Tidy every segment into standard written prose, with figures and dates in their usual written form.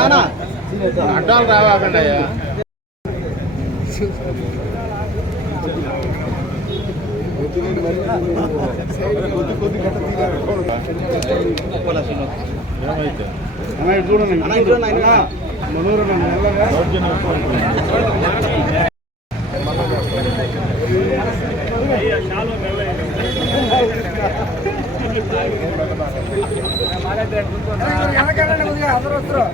అడ్డాలు రావాకండి అయ్యా. చూడండి మనూరు అందరూ వస్తారు.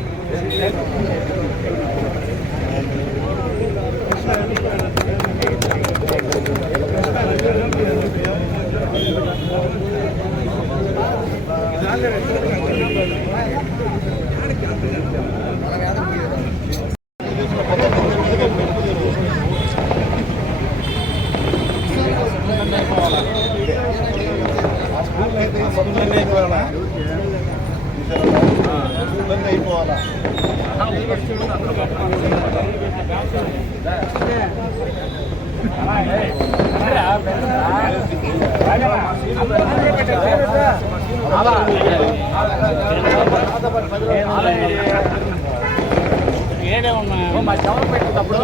ఏడే ఉన్నా మా చవలు పెట్టేటప్పుడు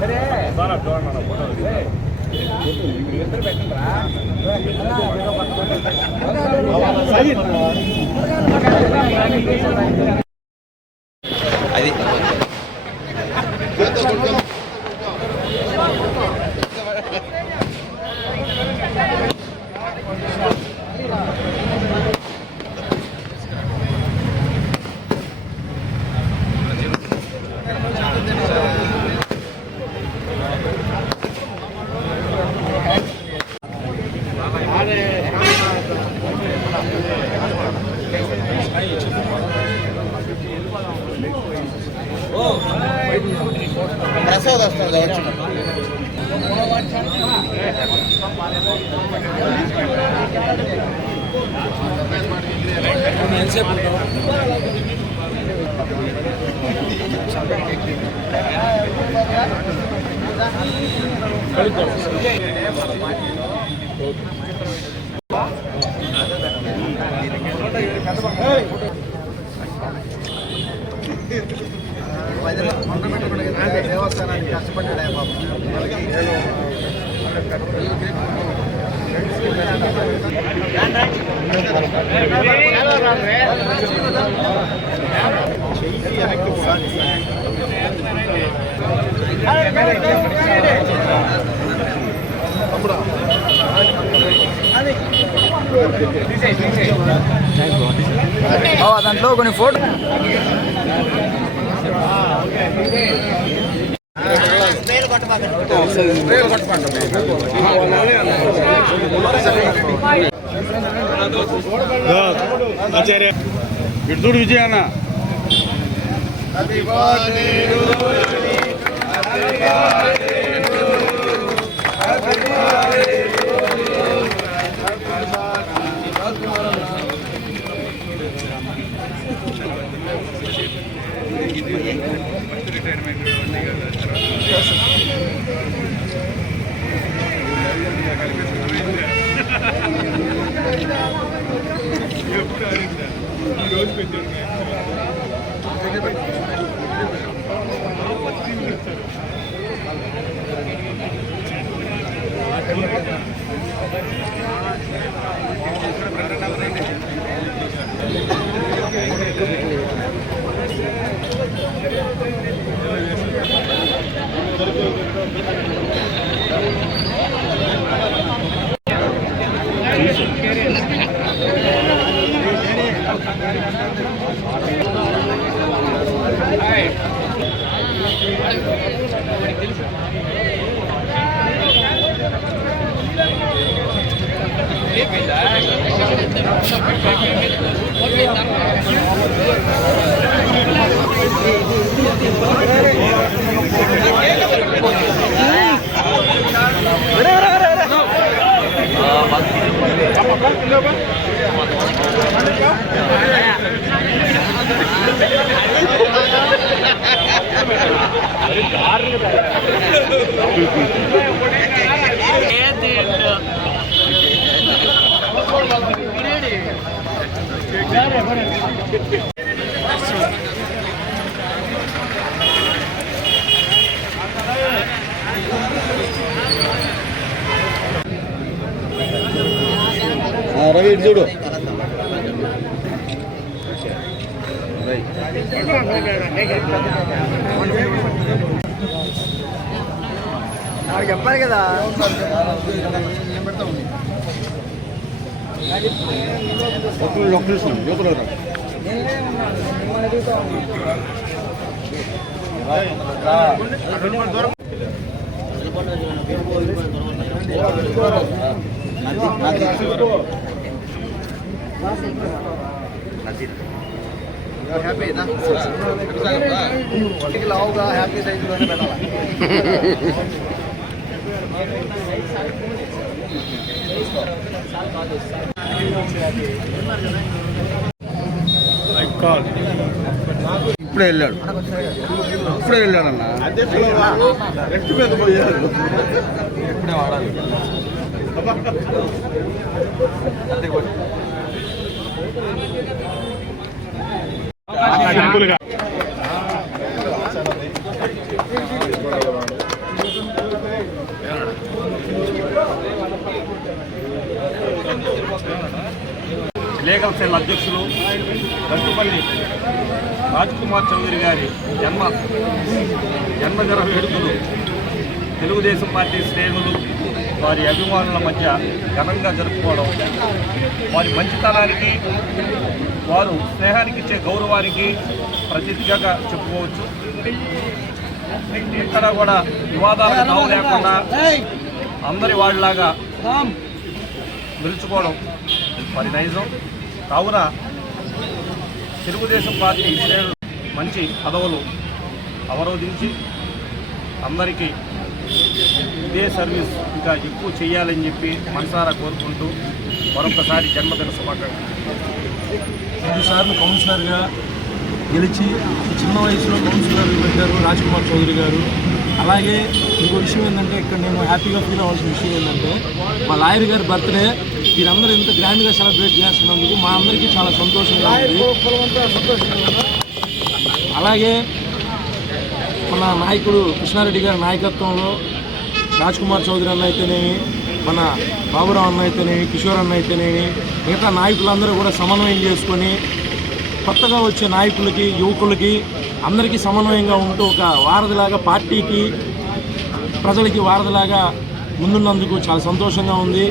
సరే అది ప్రసాద్ వస్తుంది. దేవస్థానానికి కష్టపడ్డా బాబు. దాంట్లో కొన్ని ఫోటో ఆచార్య విడుదూడు విజయన్న రవి చూడు చెప్పాలి కదా హ్యాపీ లావుగా హ్యాపీ సైజులోనే పెట్టాలి. ఇప్పుడే వెళ్ళాడు అన్న రెస్ట్ మీద పోయాడు. ఇప్పుడే వాడాలి సింపుల్గా. లీగల్ సెల్ అధ్యక్షులు గట్టుపల్లి రాజ్కుమార్ చౌదరి గారి జన్మదిన వేడుకలు తెలుగుదేశం పార్టీ శ్రేణులు వారి అభిమానుల మధ్య ఘనంగా జరుపుకోవడం, వారి మంచితనానికి వారు స్నేహానికి ఇచ్చే గౌరవానికి ప్రతీతిగా చెప్పుకోవచ్చు. ఎక్కడ కూడా వివాదాలకు తావు లేకుండా అందరి వాళ్ళలాగా నిలుచుకోవడం వారి నైజం. కావున తెలుగుదేశం పార్టీ శ్రేణులు మంచి పదవులు అవరోధించి అందరికీ ఇదే సర్వీస్ ఇంకా ఎక్కువ చేయాలని చెప్పి మనసారా కోరుకుంటూ మరొకసారి జన్మదిన శుభాకాంక్షలు. 5 సార్లు కౌన్సిలర్గా గెలిచి చిన్న వయసులో కౌన్సిలర్ పెట్టారు రాజ్కుమార్ చౌదరి గారు. అలాగే ఇంకో విషయం ఏంటంటే ఇక్కడ నేను హ్యాపీగా ఫీల్ అవ్వాల్సిన విషయం ఏంటంటే మా లాయర్ గారి బర్త్డే వీరందరూ ఇంత గ్రాండ్గా సెలబ్రేట్ చేస్తున్నందుకు మా అందరికీ చాలా సంతోషంగా ఉంది. అలాగే మన నాయకుడు కృష్ణారెడ్డి గారి నాయకత్వంలో రాజ్కుమార్ చౌదరి అన్న అయితేనేమి, మన బాబురావు అన్న అయితేనేమి, కిషోర్ అన్న అయితేనేమి, మిగతా నాయకులందరూ కూడా సమన్వయం చేసుకొని కొత్తగా వచ్చే నాయకులకి యువకులకి అందరికీ సమన్వయంగా ఉంటూ ఒక వారధిలాగా పార్టీకి ప్రజలకి వారధిలాగా ముందున్నందుకు చాలా సంతోషంగా ఉంది.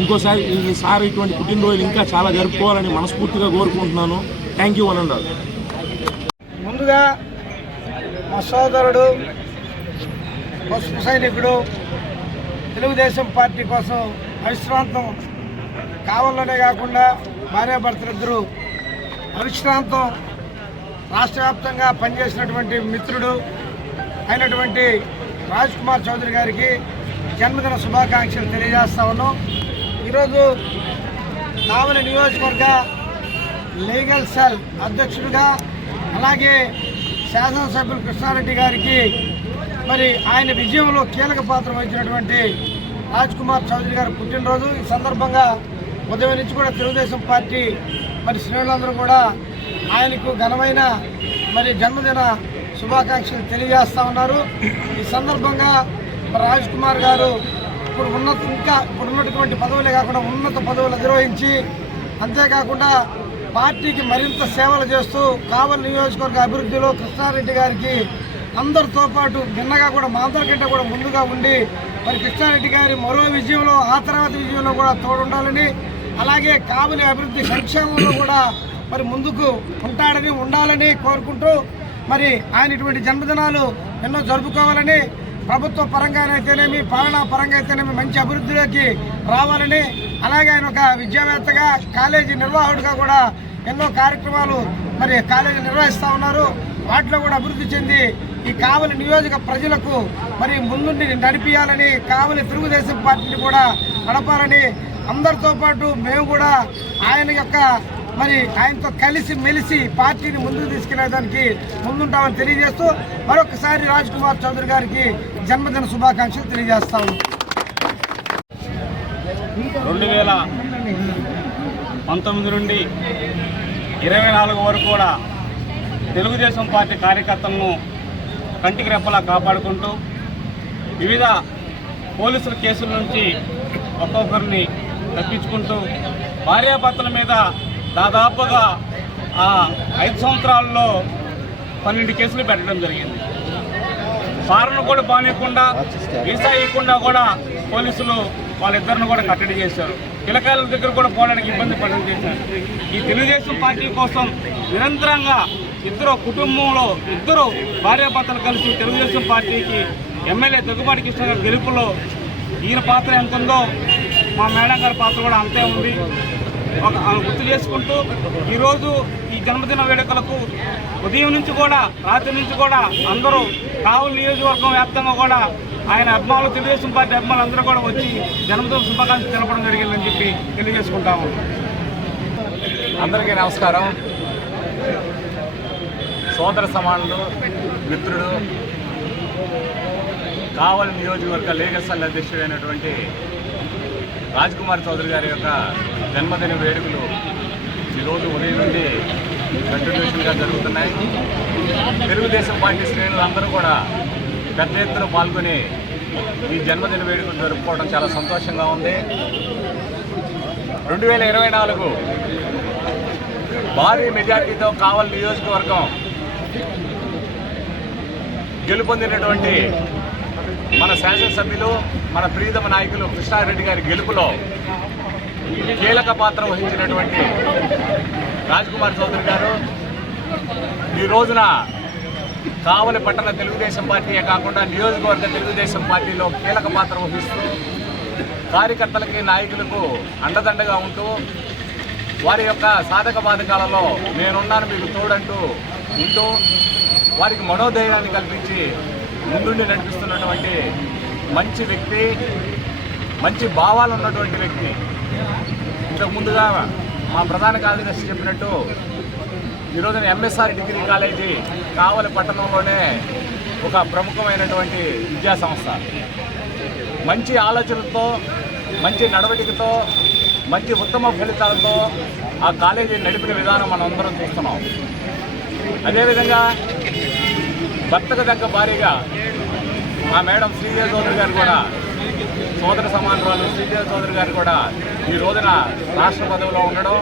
ఇంకోసారి ఈసారి ఇటువంటి పుట్టినరోజులు ఇంకా చాలా జరుపుకోవాలని మనస్ఫూర్తిగా కోరుకుంటున్నాను. థ్యాంక్ యూ అనండి. ముందుగా మా సోదరుడు పసుపు సైనికుడు తెలుగుదేశం పార్టీ కోసం అవిశ్రాంతం కావాలనే కాకుండా భార్యాభర్తలిద్దరూ అవిశ్రాంతం రాష్ట్ర వ్యాప్తంగా పనిచేసినటువంటి మిత్రుడు అయినటువంటి రాజ్కుమార్ చౌదరి గారికి జన్మదిన శుభాకాంక్షలు తెలియజేస్తా ఉన్నాం. ఈరోజు కావలి నియోజకవర్గ లీగల్ సెల్ అధ్యక్షుడిగా అలాగే శాసనసభ్యులు కృష్ణారెడ్డి గారికి మరి ఆయన విజయంలో కీలక పాత్ర వహించినటువంటి రాజ్కుమార్ చౌదరి గారి పుట్టినరోజు. ఈ సందర్భంగా ఉదయం నుంచి కూడా తెలుగుదేశం పార్టీ మరి శ్రేణులందరూ కూడా ఆయనకు ఘనమైన మరి జన్మదిన శుభాకాంక్షలు తెలియజేస్తూ ఉన్నారు. ఈ సందర్భంగా రాజ్కుమార్ గారు ఇప్పుడున్నటువంటి పదవులే కాకుండా ఉన్నత పదవులు నిర్వహించి అంతేకాకుండా పార్టీకి మరింత సేవలు చేస్తూ కావలి నియోజకవర్గ అభివృద్ధిలో కృష్ణారెడ్డి గారికి అందరితో పాటు భిన్నగా కూడా మా అందరికంటే కూడా ముందుగా ఉండి మరి కృష్ణారెడ్డి గారి మరో విజయంలో ఆ తర్వాత విజయంలో కూడా తోడుండాలని, అలాగే కావలి అభివృద్ధి సంక్షేమంలో కూడా మరి ముందుకు ఉండాలని కోరుకుంటూ మరి ఆయన ఇటువంటి జన్మదినాలు ఎన్నో జరుపుకోవాలని, ప్రభుత్వ పరంగానైతేనేమి పాలనా పరంగా అయితేనేమి మంచి అభివృద్ధిలోకి రావాలని, అలాగే ఆయన ఒక విద్యావేత్తగా కాలేజీ నిర్వాహకుడిగా కూడా ఎన్నో కార్యక్రమాలు మరి కాలేజీ నిర్వహిస్తూ ఉన్నారు. వాటిలో కూడా అభివృద్ధి చెంది ఈ కావలి నియోజక ప్రజలకు మరి ముందుండి నడిపించాలని, కావలి తెలుగుదేశం పార్టీని కూడా నడపాలని, అందరితో పాటు మేము కూడా ఆయన యొక్క మరి ఆయనతో కలిసి మెలిసి పార్టీని ముందుకు తీసుకెళ్లేదానికి ముందుంటామని తెలియజేస్తూ మరొకసారి రాజ్కుమార్ చౌదరి గారికి జన్మదిన శుభాకాంక్షలు తెలియజేస్తాము. 2019 నుండి 24 వరకు కూడా తెలుగుదేశం పార్టీ కార్యకర్తలను కంటికి రెప్పలా కాపాడుకుంటూ వివిధ పోలీసుల కేసుల నుంచి ఒక్కొక్కరిని తప్పించుకుంటూ భార్యాభర్తల మీద దాదాపుగా 5 సంవత్సరాల్లో 12 కేసులు పెట్టడం జరిగింది. ఫారెన్ కూడా బానియకుండా వీసా ఇవ్వకుండా కూడా పోలీసులు వాళ్ళిద్దరిని కూడా కట్టడి చేశారు. పిల్లకాయల దగ్గర కూడా పోవడానికి ఇబ్బంది పడడం చేశారు. ఈ తెలుగుదేశం పార్టీ కోసం నిరంతరంగా కుటుంబంలో ఇద్దరు భార్యాభర్తలు కలిసి తెలుగుదేశం పార్టీకి ఎమ్మెల్యే దగ్గుబాటి కృష్ణ గారి గెలుపులో ఈయన పాత్ర ఎంత ఉందో మా మేడం గారి పాత్ర కూడా అంతే ఉంది. గుర్తు చేసుకుంటూ ఈరోజు ఈ జన్మదిన వేడుకలకు ఉదయం నుంచి కూడా రాత్రి నుంచి కూడా అందరూ కావలి నియోజకవర్గం వ్యాప్తంగా కూడా ఆయన అభిమానులు తెలుగుదేశం పార్టీ అభిమానులు అందరూ కూడా వచ్చి జన్మదిన శుభాకాంక్షలు తెలపడం జరిగిందని చెప్పి తెలియజేసుకుంటాము. అందరికీ నమస్కారం. సోదర సమానులు, మిత్రుడు, కావలి నియోజకవర్గ లీగల్ సెల్ అధ్యక్షుడైనటువంటి రాజ్కుమార్ చౌదరి గారి యొక్క జన్మదిన వేడుకలు ఈరోజు ఉదయం నుండి కంటిన్యూషన్గా జరుగుతున్నాయి. తెలుగుదేశం పార్టీ శ్రేణులందరూ కూడా పెద్ద ఎత్తున పాల్గొని ఈ జన్మదిన వేడుకలు జరుపుకోవడం చాలా సంతోషంగా ఉంది. 2024 భారీ మెజార్టీతో కావలి నియోజకవర్గం గెలుపొందినటువంటి మన శాసనసభ్యులు, మన ప్రియతమ నాయకులు కృష్ణారెడ్డి గారి గెలుపులో కీలక పాత్ర వహించినటువంటి రాజ్కుమార్ చౌదరి గారు ఈ రోజున కావలి పట్టణ తెలుగుదేశం పార్టీయే కాకుండా నియోజకవర్గ తెలుగుదేశం పార్టీలో కీలక పాత్ర వహిస్తూ కార్యకర్తలకి, నాయకులకు అండదండగా ఉంటూ వారి యొక్క సాధక బాధకాలలో నేనున్నాను మీకు తోడంటూ ఉంటూ వారికి మనోధైర్యాన్ని కల్పించి ముందుండి నడిపిస్తున్నటువంటి మంచి వ్యక్తి, మంచి భావాలు ఉన్నటువంటి వ్యక్తి. ఇంతకు ముందుగా మా ప్రధాన కార్యదర్శి చెప్పినట్టు ఈరోజున ఎంఎస్ఆర్ డిగ్రీ కాలేజీ కావలి పట్టణంలోనే ఒక ప్రముఖమైనటువంటి విద్యా సంస్థ. మంచి ఆలోచనలతో, మంచి నడవడికతో, మంచి ఉత్తమ ఫలితాలతో ఆ కాలేజీ నడిపిన విధానం మనం అందరం చూస్తున్నాం. అదేవిధంగా భర్తకు దగ్గర భారీగా మా మేడం శ్రీదేవి చౌదరి గారు కూడా, సోదర సమానురాలు శ్రీదేవి చౌదరి గారు కూడా ఈ రోజున రాష్ట్ర పదవిలో ఉండడం,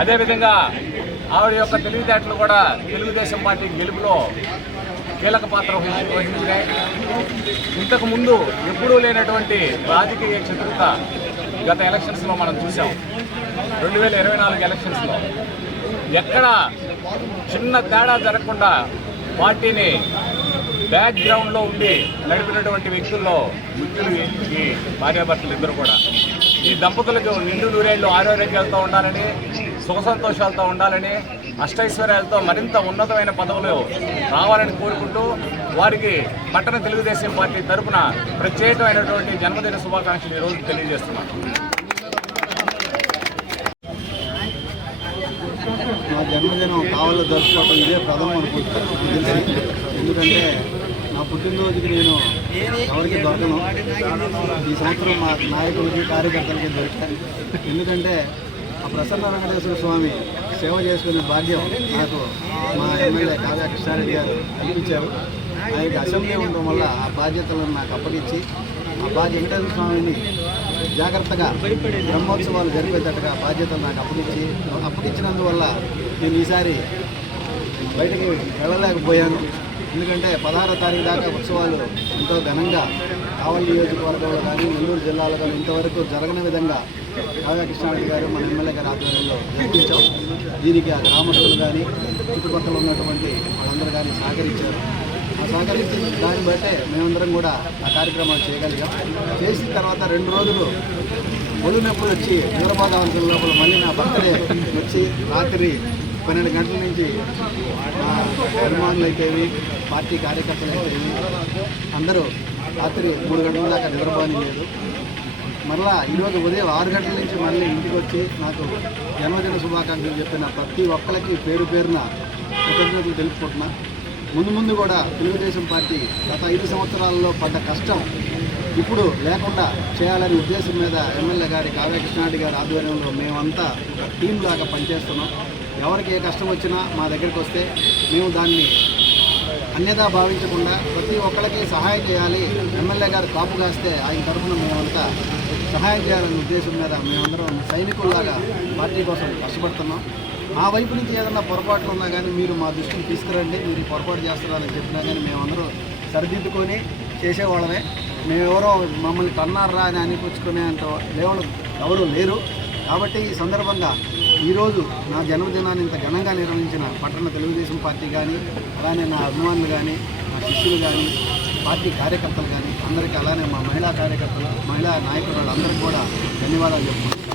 అదేవిధంగా ఆవిడ యొక్క తెలివితేటలు కూడా తెలుగుదేశం పార్టీ గెలుపులో కీలక పాత్ర వహించినాయి. ఇంతకు ముందు ఎప్పుడూ లేనటువంటి రాజకీయ చతురత గత ఎలక్షన్స్లో మనం చూసాం. 2024 ఎలక్షన్స్లో ఎక్కడ చిన్న తేడా జరగకుండా పార్టీని బ్యాక్గ్రౌండ్లో ఉండి నడిపినటువంటి వ్యక్తుల్లో ముఖ్యులు ఈ భార్యాభర్తలు ఇద్దరు కూడా. ఈ దంపతులకు నిండు నూరేళ్లు ఆరోగ్యాలతో ఉండాలని, సుఖ సంతోషాలతో ఉండాలని, అష్టైశ్వర్యాలతో మరింత ఉన్నతమైన పదవులు రావాలని కోరుకుంటూ వారికి పట్టణ తెలుగుదేశం పార్టీ తరఫున ప్రత్యేకమైనటువంటి జన్మదిన శుభాకాంక్షలు ఈరోజు తెలియజేస్తున్నాను. నా జన్మదినం కావాలో జరుపుకోవడం ఇదే ప్రథమం అనుకుంటున్నాను. ఎందుకంటే నా పుట్టినరోజుకి నేను ఎవరికి దొరకను. ఈ సంవత్సరం మా నాయకులకి, కార్యకర్తలకి దొరికాను. ఎందుకంటే ఆ ప్రసన్న వెంకటేశ్వర స్వామి సేవ చేసుకునే భాగ్యం నాకు మా ఎమ్మెల్యే కావ్య కృష్ణారెడ్డి గారు కల్పించారు. ఆయనకి అసెంబ్లీ ఉండడం వల్ల ఆ బాధ్యతలను నాకు అప్పగించి ఆ వెంకటేశ్వర స్వామిని జాగ్రత్తగా బ్రహ్మోత్సవాలు జరిపేటట్టుగా బాధ్యతలు నాకు అప్పగించినందువల్ల నేను ఈసారి బయటకి వెళ్ళలేకపోయాను. ఎందుకంటే 16వ తారీఖు దాకా ఉత్సవాలు ఎంతో ఘనంగా కావలి నియోజకవర్గంలో కానీ, నెల్లూరు జిల్లాలో కానీ ఇంతవరకు జరగని విధంగా కావ్య కృష్ణారెడ్డి గారు మన ఎమ్మెల్యే గారి ఆధ్వర్యంలో జరిపించాం. దీనికి ఆ గ్రామస్తులు కానీ, చుట్టుపక్కల ఉన్నటువంటి వాళ్ళందరూ కానీ సహకరించారు. ఆ సహకరించిన దాన్ని బట్టే మేమందరం కూడా ఆ కార్యక్రమాలు చేయగలిగాం. చేసిన తర్వాత 2 రోజులు ఒళ్ళు నొప్పులు వచ్చి నిద్రపోదాం లోపల మళ్ళీ నా బర్త్డే వచ్చి రాత్రి 12 గంటల నుంచి మా అభిమానులు అయితేవి, పార్టీ కార్యకర్తలు అయితేవి అందరూ రాత్రి 3 గంటల దాకా నిద్రపోని లేదు. మరలా ఈరోజు ఉదయం 6 గంటల నుంచి మళ్ళీ ఇంటికి వచ్చి నాకు జన్మదిన శుభాకాంక్షలు చెప్పిన ప్రతి ఒక్కరికి పేరు పేరున కృతజ్ఞతలు తెలుపుకుంటున్నా. ముందు కూడా తెలుగుదేశం పార్టీ గత 5 సంవత్సరాల్లో పడ్డ కష్టం ఇప్పుడు లేకుండా చేయాలనే ఉద్దేశం మీద ఎమ్మెల్యే గారి కావ్య కృష్ణారెడ్డి గారి ఆధ్వర్యంలో మేమంతా ఒక టీం లాగా పనిచేస్తున్నాం. ఎవరికి ఏ కష్టం వచ్చినా మా దగ్గరికి వస్తే మేము దాన్ని అన్యదా భావించకుండా ప్రతి ఒక్కరికి సహాయం చేయాలి. ఎమ్మెల్యే గారు కాపు కాస్తే ఆయన తరఫున మేమంతా సహాయం చేయాలనే ఉద్దేశం మీద మేమందరం సైనికుల్లాగా పార్టీ కోసం కష్టపడుతున్నాం. ఆ వైపు నుంచి ఏదన్నా పొరపాట్లు ఉన్నా కానీ మీరు మా దృష్టికి తీసుకురండి, మీరు పొరపాటు చేస్తున్నారని చెప్పినా కానీ మేమందరం సరిదిద్దుకొని చేసేవాళ్ళమే. మేమెవరో మమ్మల్ని టన్నారా అని అనిపించుకునేంత ఎవరు లేరు. కాబట్టి ఈ సందర్భంగా ఈరోజు నా జన్మదినాన్ని ఇంత ఘనంగా నిర్వహించిన పట్టణ తెలుగుదేశం పార్టీ కానీ, అలానే నా అభిమానులు కానీ, నా శిష్యులు కానీ, పార్టీ కార్యకర్తలు కానీ అందరికీ, అలానే మా మహిళా కార్యకర్తలు, మహిళా నాయకులు అందరికీ కూడా ధన్యవాదాలు చెప్తున్నాను.